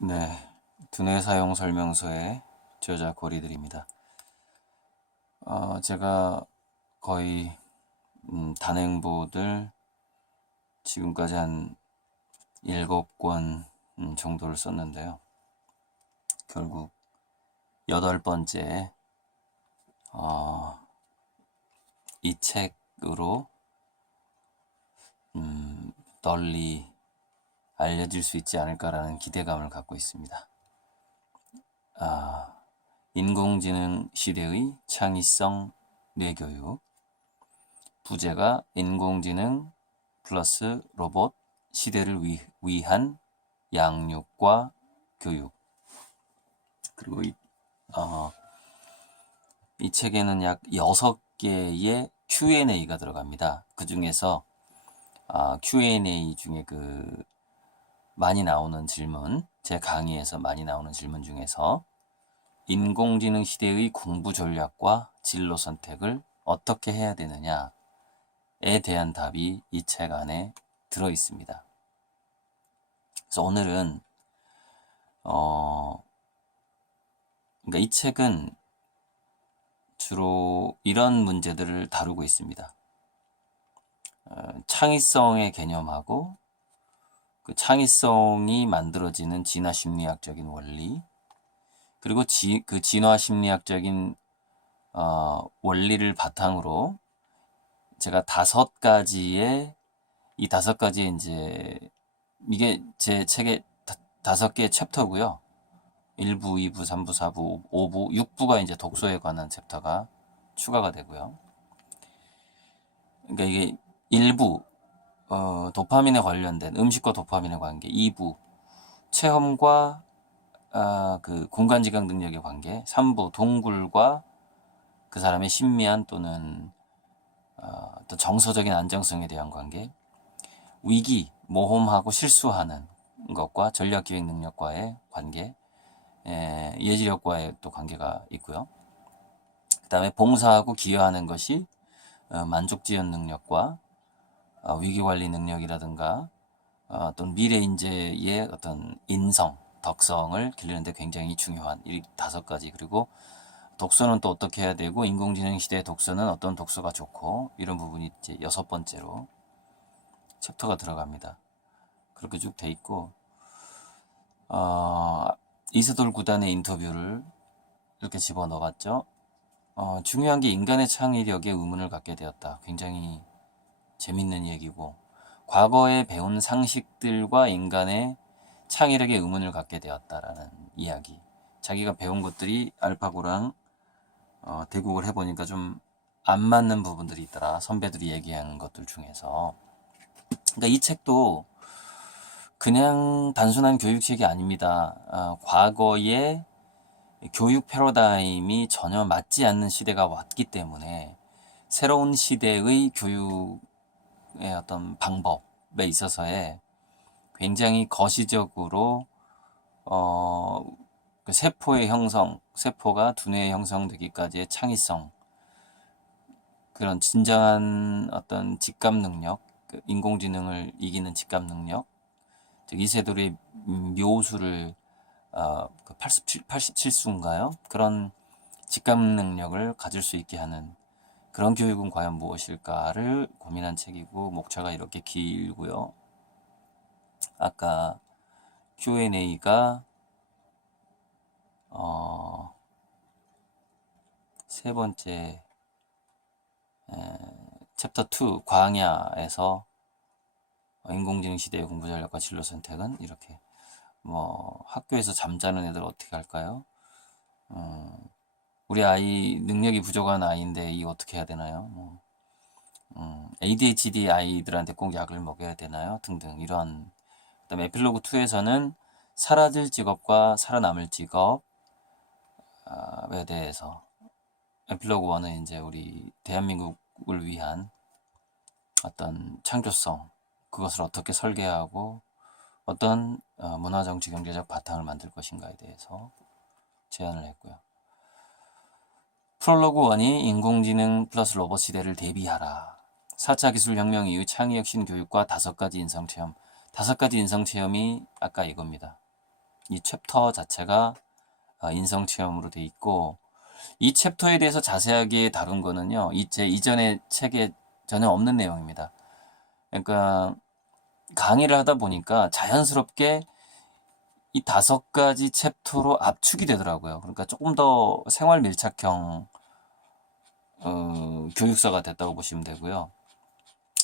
네, 두뇌 사용 설명서의 저자 고리들입니다. 제가 거의 단행본을 지금까지 한 7권 정도를 썼는데요. 결국 8번째 이 책으로 널리 알려질 수 있지 않을까라는 기대감을 갖고 있습니다. 인공지능 시대의 창의성 뇌교육, 부제가 인공지능 플러스 로봇 시대를 위한 양육과 교육. 그리고 이 책에는 약 6개의 Q&A가 들어갑니다. 그 중에서 Q&A 중에 많이 나오는 질문, 제 강의에서 많이 나오는 질문 중에서 인공지능 시대의 공부 전략과 진로 선택을 어떻게 해야 되느냐에 대한 답이 이 책 안에 들어 있습니다. 그래서 오늘은 그러니까 이 책은 주로 이런 문제들을 다루고 있습니다. 창의성의 개념하고 그 창의성이 만들어지는 진화 심리학적인 원리, 그리고 그 진화 심리학적인 원리를 바탕으로 제가 5가지의 이제 이게 제 책의 5개의 챕터고요. 1부, 2부, 3부, 4부, 5부, 6부가 이제 독서에 관한 챕터가 추가가 되고요. 그러니까 이게 1부 도파민에 관련된 음식과 도파민의 관계, 2부 체험과 그 공간지각 능력의 관계, 3부 동굴과 그 사람의 신미한 또는 어떤 정서적인 안정성에 대한 관계, 위기, 모험하고 실수하는 것과 전략기획 능력과의 관계, 예지력과의 또 관계가 있고요. 그 다음에 봉사하고 기여하는 것이 만족지연 능력과 위기관리 능력이라든가 또는 미래 인재의 어떤 인성, 덕성을 기르는데 굉장히 중요한 이 5가지. 그리고 독서는 또 어떻게 해야 되고 인공지능 시대의 독서는 어떤 독서가 좋고 이런 부분이 이제 6번째로 챕터가 들어갑니다. 그렇게 쭉 돼 있고 이세돌 구단의 인터뷰를 이렇게 집어넣어봤죠. 중요한 게 인간의 창의력에 의문을 갖게 되었다. 굉장히 재밌는 얘기고 과거에 배운 상식들과 인간의 창의력에 의문을 갖게 되었다라는 이야기. 자기가 배운 것들이 알파고랑 대국을 해보니까 좀 안 맞는 부분들이 있더라. 선배들이 얘기한 것들 중에서. 그러니까 이 책도 그냥 단순한 교육책이 아닙니다. 과거의 교육 패러다임이 전혀 맞지 않는 시대가 왔기 때문에 새로운 시대의 교육의 어떤 방법에 있어서의 굉장히 거시적으로 그 세포의 형성, 세포가 두뇌에 형성되기까지의 창의성, 그런 진정한 어떤 직감 능력, 인공지능을 이기는 직감 능력, 즉 이세돌의 묘수를 87수인가요? 그런 직감 능력을 가질 수 있게 하는 그런 교육은 과연 무엇일까를 고민한 책이고 목차가 이렇게 길고요. 아까 Q&A가 세 번째 챕터 2 광야에서 인공지능 시대의 공부 전략과 진로 선택은 이렇게 학교에서 잠자는 애들 어떻게 할까요? 우리 아이 능력이 부족한 아이인데 이거 어떻게 해야 되나요? ADHD 아이들한테 꼭 약을 먹여야 되나요? 등등 이런. 그다음에 에필로그 2에서는 사라질 직업과 살아남을 직업에 대해서, 에필로그 1은 이제 우리 대한민국을 위한 어떤 창조성, 그것을 어떻게 설계하고 어떤 문화정치 경제적 바탕을 만들 것인가에 대해서 제안을 했고요. 프롤로그 1이 인공지능 플러스 로봇 시대를 대비하라. 4차 기술혁명 이후 창의혁신 교육과 5가지 인성체험. 5가지 인성체험이 아까 이겁니다. 이 챕터 자체가 인성체험으로 돼 있고, 이 챕터에 대해서 자세하게 다룬 거는요, 제 이전의 책에 전혀 없는 내용입니다. 그러니까 강의를 하다 보니까 자연스럽게 이 5가지 챕터로 압축이 되더라고요. 그러니까 조금 더 생활 밀착형 교육서가 됐다고 보시면 되고요.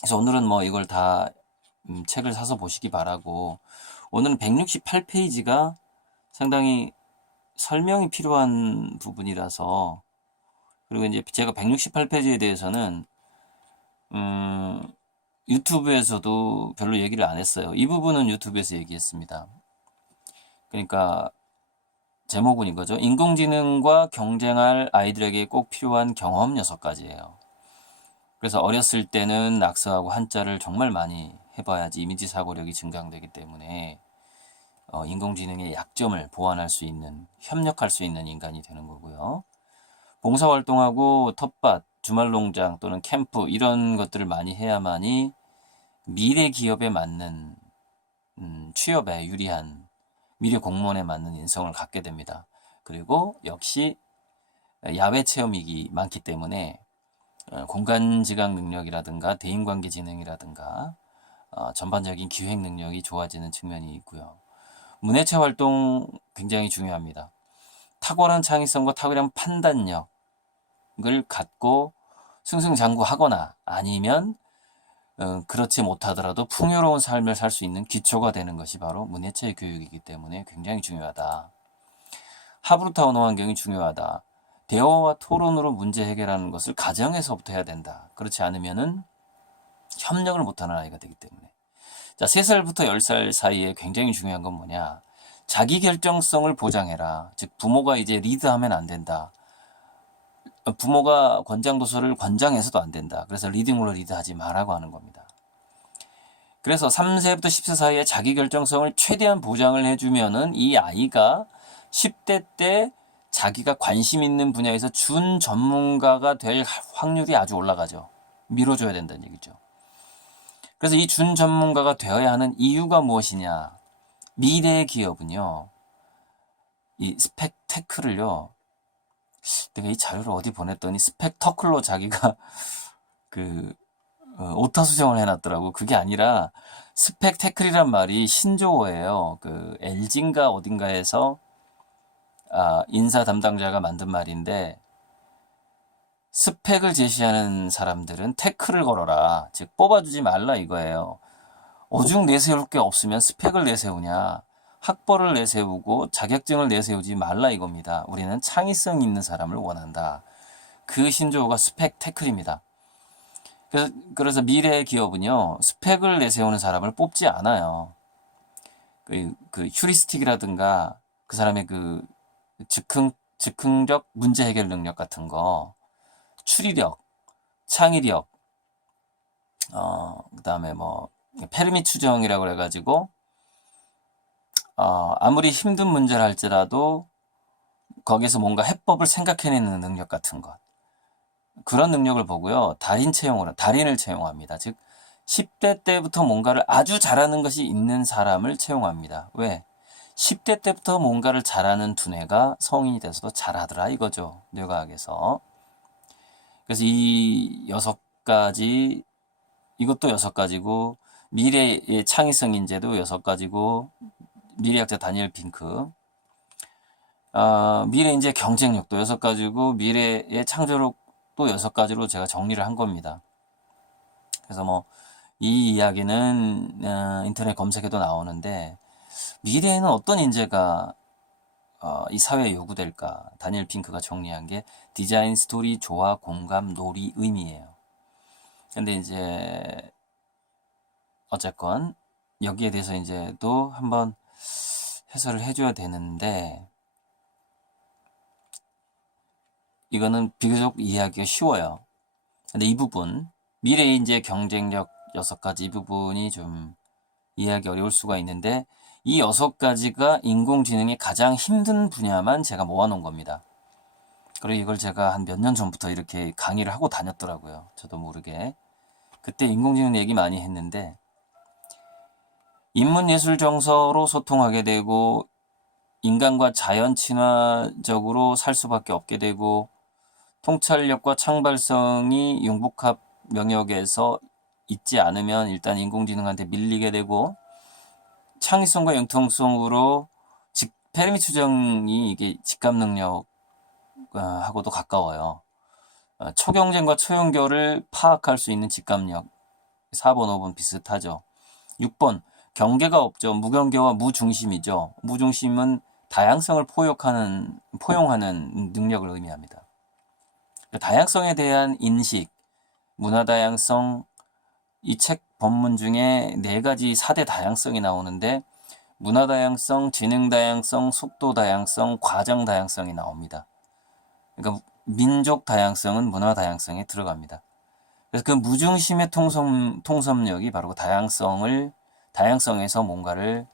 그래서 오늘은 뭐 이걸 다 책을 사서 보시기 바라고, 오늘은 168페이지가 상당히 설명이 필요한 부분이라서, 그리고 이제 제가 168페이지에 대해서는 유튜브에서도 별로 얘기를 안 했어요. 이 부분은 유튜브에서 얘기했습니다. 그러니까 제목은 이거죠. 인공지능과 경쟁할 아이들에게 꼭 필요한 경험 6가지예요. 그래서 어렸을 때는 낙서하고 한자를 정말 많이 해봐야지 이미지 사고력이 증강되기 때문에 인공지능의 약점을 보완할 수 있는, 협력할 수 있는 인간이 되는 거고요. 봉사활동하고 텃밭, 주말농장 또는 캠프 이런 것들을 많이 해야만이 미래 기업에 맞는 취업에 유리한, 미래 공무원에 맞는 인성을 갖게 됩니다. 그리고 역시 야외 체험이 많기 때문에 공간지각 능력이라든가 대인관계 지능이라든가 전반적인 기획 능력이 좋아지는 측면이 있고요. 문해체 활동 굉장히 중요합니다. 탁월한 창의성과 탁월한 판단력을 갖고 승승장구하거나 아니면 그렇지 못하더라도 풍요로운 삶을 살 수 있는 기초가 되는 것이 바로 문해체 교육이기 때문에 굉장히 중요하다. 하브루타 언어 환경이 중요하다. 대화와 토론으로 문제 해결하는 것을 가정에서부터 해야 된다. 그렇지 않으면은 협력을 못하는 아이가 되기 때문에. 자, 3살부터 10살 사이에 굉장히 중요한 건 뭐냐? 자기 결정성을 보장해라. 즉 부모가 이제 리드하면 안 된다. 부모가 권장도서를 권장해서도 안 된다. 그래서 리딩으로 리드하지 마라고 하는 겁니다. 그래서 3세부터 10세 사이에 자기 결정성을 최대한 보장을 해주면은 이 아이가 10대 때 자기가 관심 있는 분야에서 준 전문가가 될 확률이 아주 올라가죠. 밀어줘야 된다는 얘기죠. 그래서 이 준 전문가가 되어야 하는 이유가 무엇이냐? 미래의 기업은요, 이 스펙테클을요, 내가 이 자료를 어디 보냈더니 스펙터클로 자기가 오타 수정을 해놨더라고. 그게 아니라 스펙테클이란 말이 신조어예요. LG인가 어딘가에서 인사 담당자가 만든 말인데, 스펙을 제시하는 사람들은 태클을 걸어라. 즉 뽑아주지 말라 이거예요. 오죽 내세울 게 없으면 스펙을 내세우냐. 학벌을 내세우고 자격증을 내세우지 말라 이겁니다. 우리는 창의성 있는 사람을 원한다. 그 신조어가 스펙 태클입니다. 그래서 미래의 기업은요, 스펙을 내세우는 사람을 뽑지 않아요. 그 휴리스틱이라든가 그 사람의 즉흥적 문제 해결 능력 같은 거, 추리력, 창의력, 그다음에 뭐 페르미 추정이라고 그래가지고 아무리 힘든 문제를 할지라도 거기서 뭔가 해법을 생각해내는 능력 같은 것, 그런 능력을 보고요, 달인을 채용합니다. 즉 10대 때부터 뭔가를 아주 잘하는 것이 있는 사람을 채용합니다. 왜? 10대 때부터 뭔가를 잘하는 두뇌가 성인이 돼서도 잘하더라 이거죠. 뇌과학에서. 그래서 이 6가지, 이것도 6가지고, 미래의 창의성 인재도 6가지고, 미래학자 다니엘 핑크, 미래 인재 경쟁력도 6가지고, 미래의 창조력도 6가지로 제가 정리를 한 겁니다. 그래서 뭐 이 이야기는 인터넷 검색에도 나오는데, 미래에는 어떤 인재가 이 사회에 요구될까? 다니엘 핑크가 정리한 게 디자인, 스토리, 조화, 공감, 놀이, 의미예요. 근데 이제 어쨌건 여기에 대해서 이제 또 한번 해설을 해줘야 되는데, 이거는 비교적 이해하기가 쉬워요. 근데 이 부분, 미래의 인재 경쟁력 6가지, 이 부분이 좀 이해하기 어려울 수가 있는데, 이 6가지가 인공지능이 가장 힘든 분야만 제가 모아놓은 겁니다. 그리고 이걸 제가 한 몇 년 전부터 이렇게 강의를 하고 다녔더라고요. 저도 모르게. 그때 인공지능 얘기 많이 했는데, 인문예술 정서로 소통하게 되고 인간과 자연 친화적으로 살 수밖에 없게 되고 통찰력과 창발성이 융복합 영역에서 있지 않으면 일단 인공지능한테 밀리게 되고 창의성과 융통성으로 페르미 추정이 이게 직감 능력하고도 가까워요. 초경쟁과 초연결을 파악할 수 있는 직감력. 4번, 5번 비슷하죠. 6번, 경계가 없죠. 무경계와 무중심이죠. 무중심은 다양성을 포용하는 능력을 의미합니다. 다양성에 대한 인식, 문화 다양성, 이 책 본문 중에 4가지 4대 다양성이 나오는데 문화 다양성, 지능 다양성, 속도 다양성, 과정 다양성이 나옵니다. 그러니까 민족 다양성은 문화 다양성에 들어갑니다. 그래서 그 무중심의 통섭력이 바로 그 다양성에서 뭔가를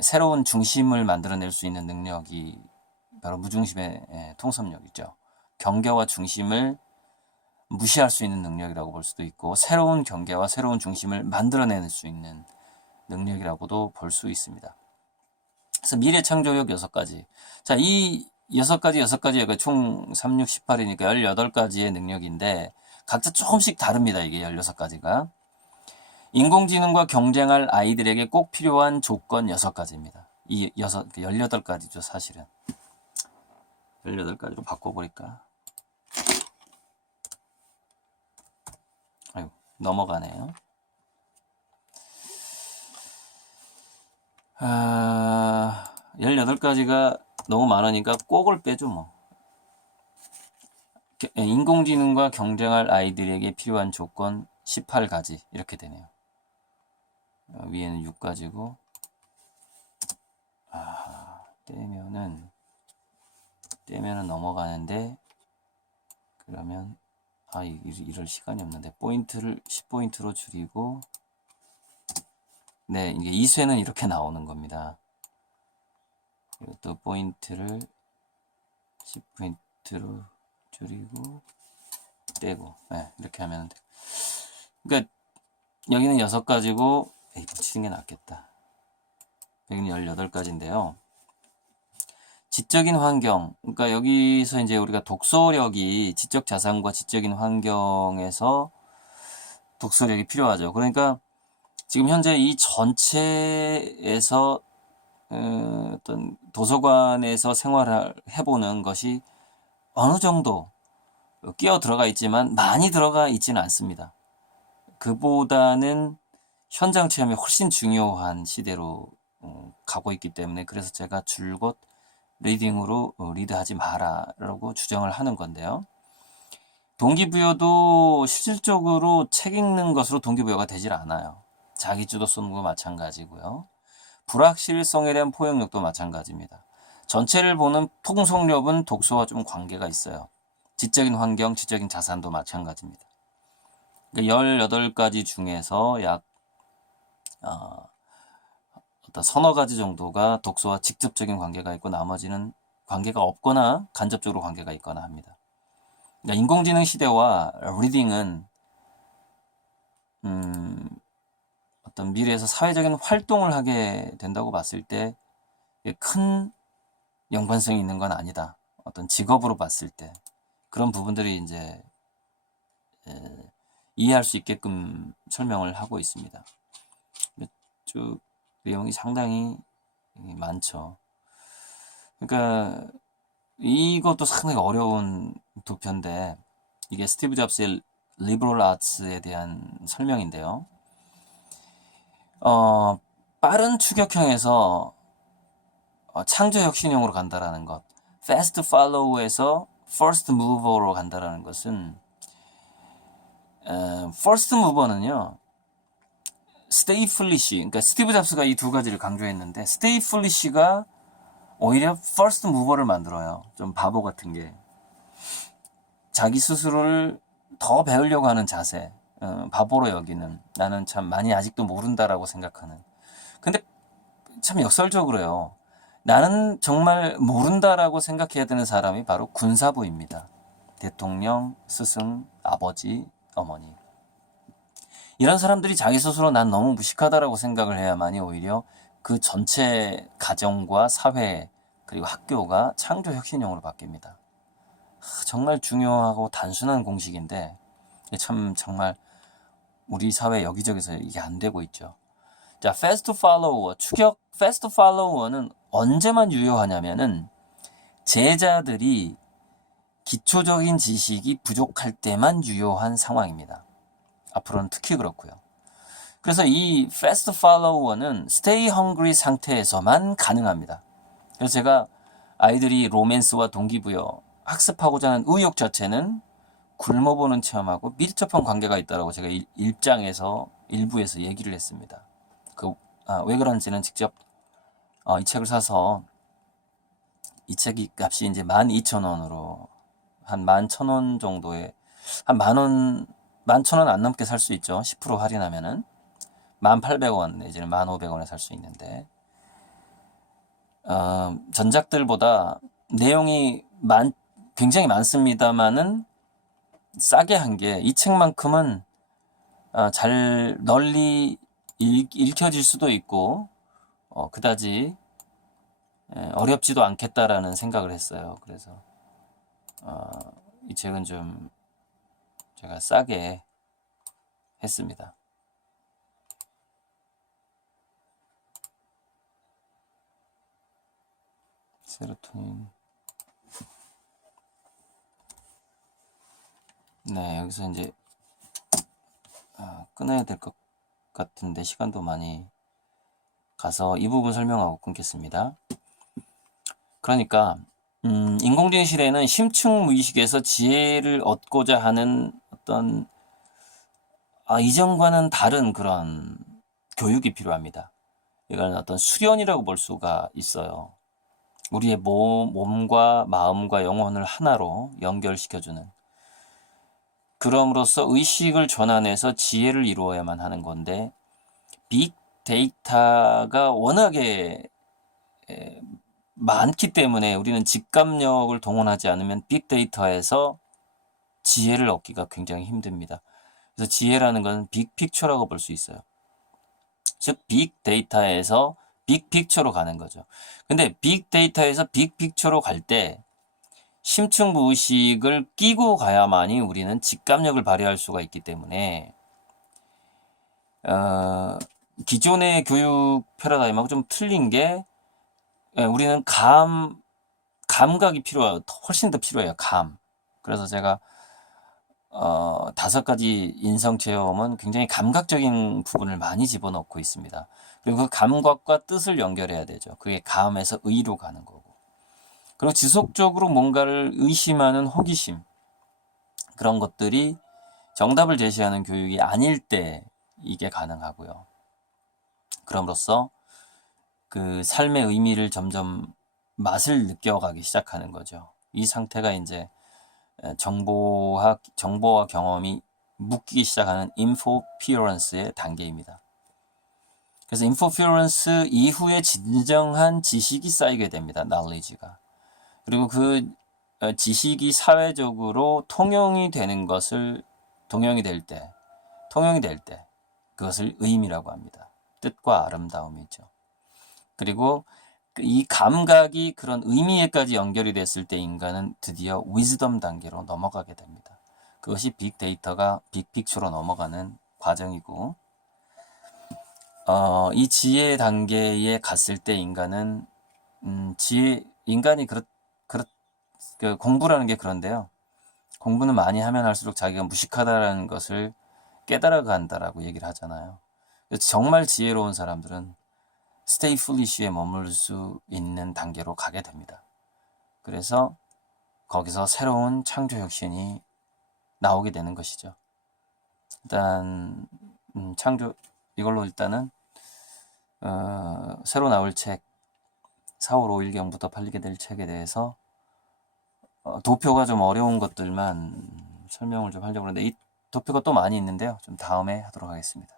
새로운 중심을 만들어낼 수 있는 능력이 바로 무중심의 통섭력이죠. 경계와 중심을 무시할 수 있는 능력이라고 볼 수도 있고 새로운 경계와 새로운 중심을 만들어낼 수 있는 능력이라고도 볼 수 있습니다. 그래서 미래 창조력 6가지. 자, 이 6가지가 총 3, 6, 18이니까 18가지의 능력인데 각자 조금씩 다릅니다. 이게 16가지가. 인공지능과 경쟁할 아이들에게 꼭 필요한 조건 6가지입니다. 이 18가지죠, 사실은. 18가지로 바꿔버릴까? 아이고, 넘어가네요. 18가지가 너무 많으니까 꼭을 빼죠, 뭐. 인공지능과 경쟁할 아이들에게 필요한 조건 18가지. 이렇게 되네요. 위에는 6가지고. 떼면은 넘어가는데, 그러면, 이럴 시간이 없는데, 10포인트로 줄이고, 네, 이게 2쇄는 이렇게 나오는 겁니다. 그리고 또 포인트를 10포인트로 줄이고, 떼고, 네, 이렇게 하면 돼. 그러니까, 여기는 6가지고, 붙이는 게 낫겠다. 여기는 18가지인데요. 지적인 환경, 그러니까 여기서 이제 우리가 독서력이 지적 자산과 지적인 환경에서 독서력이 필요하죠. 그러니까 지금 현재 이 전체에서 어떤 도서관에서 생활을 해보는 것이 어느 정도 끼어 들어가 있지만 많이 들어가 있지는 않습니다. 그보다는 현장 체험이 훨씬 중요한 시대로 가고 있기 때문에 그래서 제가 줄곧 리딩으로 리드하지 마라라고 주장을 하는 건데요. 동기부여도 실질적으로 책 읽는 것으로 동기부여가 되질 않아요. 자기주도 쏘는 마찬가지고요. 불확실성에 대한 포용력도 마찬가지입니다. 전체를 보는 통속력은 독서와 좀 관계가 있어요. 지적인 환경, 지적인 자산도 마찬가지입니다. 그러니까 18가지 중에서 약 어떤 서너 가지 정도가 독서와 직접적인 관계가 있고 나머지는 관계가 없거나 간접적으로 관계가 있거나 합니다. 그러니까 인공지능 시대와 리딩은 어떤 미래에서 사회적인 활동을 하게 된다고 봤을 때 큰 연관성이 있는 건 아니다. 어떤 직업으로 봤을 때 그런 부분들이 이제 이해할 수 있게끔 설명을 하고 있습니다. 쭉 내용이 상당히 많죠. 그러니까 이것도 상당히 어려운 도표인데 이게 스티브 잡스의 리버럴 아츠에 대한 설명인데요. 빠른 추격형에서 창조 혁신형으로 간다라는 것, fast follow에서 first mover로 간다라는 것은 first mover는요. stay foolish, 그러니까 스티브 잡스가 이 2가지를 강조했는데 stay foolish가 오히려 first mover를 만들어요. 좀 바보 같은 게 자기 스스로를 더 배우려고 하는 자세, 바보로 여기는 나는 참 많이 아직도 모른다라고 생각하는. 근데 참 역설적으로요. 나는 정말 모른다라고 생각해야 되는 사람이 바로 군사부입니다. 대통령, 스승, 아버지, 어머니. 이런 사람들이 자기 스스로 난 너무 무식하다라고 생각을 해야만이 오히려 그 전체 가정과 사회 그리고 학교가 창조 혁신형으로 바뀝니다. 정말 중요하고 단순한 공식인데 참 정말 우리 사회 여기저기서 이게 안 되고 있죠. 자, fast follower, 추격 fast follower는 언제만 유효하냐면은 제자들이 기초적인 지식이 부족할 때만 유효한 상황입니다. 앞으로는 특히 그렇고요. 그래서 이 fast follower는 stay hungry 상태에서만 가능합니다. 그래서 제가 아이들이 로맨스와 동기부여 학습하고자 하는 의욕 자체는 굶어보는 체험하고 밀접한 관계가 있다고 제가 일부에서 얘기를 했습니다. 왜 그런지는 직접 이 책을 사서 이 책이 값이 이제 12,000원으로 한 11,000원 정도에 한 만원, 11,000원 안 넘게 살 수 있죠. 10% 할인하면은 1,800원 내지는 1,500원에 살 수 있는데 전작들보다 내용이 굉장히 많습니다만은 싸게 한 게 이 책만큼은 잘 널리 읽혀질 수도 있고 그다지 어렵지도 않겠다라는 생각을 했어요. 그래서 이 책은 좀 제가 싸게 했습니다. 세로토닌. 네, 여기서 이제 끊어야 될 것 같은데 시간도 많이 가서 이 부분 설명하고 끊겠습니다. 그러니까 인공지능 시대에는 심층 무의식에서 지혜를 얻고자 하는 어떤 이전과는 다른 그런 교육이 필요합니다. 이건 어떤 수련이라고 볼 수가 있어요. 우리의 몸과 마음과 영혼을 하나로 연결시켜주는, 그럼으로써 의식을 전환해서 지혜를 이루어야만 하는 건데, 빅데이터가 워낙에 많기 때문에 우리는 직감력을 동원하지 않으면 빅데이터에서 지혜를 얻기가 굉장히 힘듭니다. 그래서 지혜라는 것은 빅픽처라고 볼 수 있어요. 즉 빅데이터에서 빅픽처로 가는 거죠. 근데 빅데이터에서 빅픽처로 갈 때 심층 무의식을 끼고 가야만이 우리는 직감력을 발휘할 수가 있기 때문에 기존의 교육 패러다임하고 좀 틀린 게 우리는 감각이 훨씬 더 필요해요. 그래서 제가 5가지 인성 체험은 굉장히 감각적인 부분을 많이 집어넣고 있습니다. 그리고 그 감각과 뜻을 연결해야 되죠. 그게 감에서 의로 가는 거고. 그리고 지속적으로 뭔가를 의심하는 호기심, 그런 것들이 정답을 제시하는 교육이 아닐 때 이게 가능하고요. 그럼으로써 그 삶의 의미를 점점 맛을 느껴가기 시작하는 거죠. 이 상태가 이제 정보와 경험이 묶이기 시작하는 인포피어런스의 단계입니다. 그래서 인포피어런스 이후에 진정한 지식이 쌓이게 됩니다. knowledge가. 그리고 그 지식이 사회적으로 통용이 될 때 그것을 의미라고 합니다. 뜻과 아름다움이죠. 그리고 이 감각이 그런 의미에까지 연결이 됐을 때 인간은 드디어 위즈덤 단계로 넘어가게 됩니다. 그것이 빅데이터가 빅픽처로 넘어가는 과정이고, 이 지혜 단계에 갔을 때 인간은 인간이 공부라는 게 그런데요. 공부는 많이 하면 할수록 자기가 무식하다라는 것을 깨달아 간다라고 얘기를 하잖아요. 그래서 정말 지혜로운 사람들은 stay foolish에 머물 수 있는 단계로 가게 됩니다. 그래서 거기서 새로운 창조 혁신이 나오게 되는 것이죠. 일단 이걸로 일단은 새로 나올 책 4월 5일경부터 팔리게 될 책에 대해서 도표가 좀 어려운 것들만 설명을 좀 하려고 하는데 이 도표가 또 많이 있는데요. 좀 다음에 하도록 하겠습니다.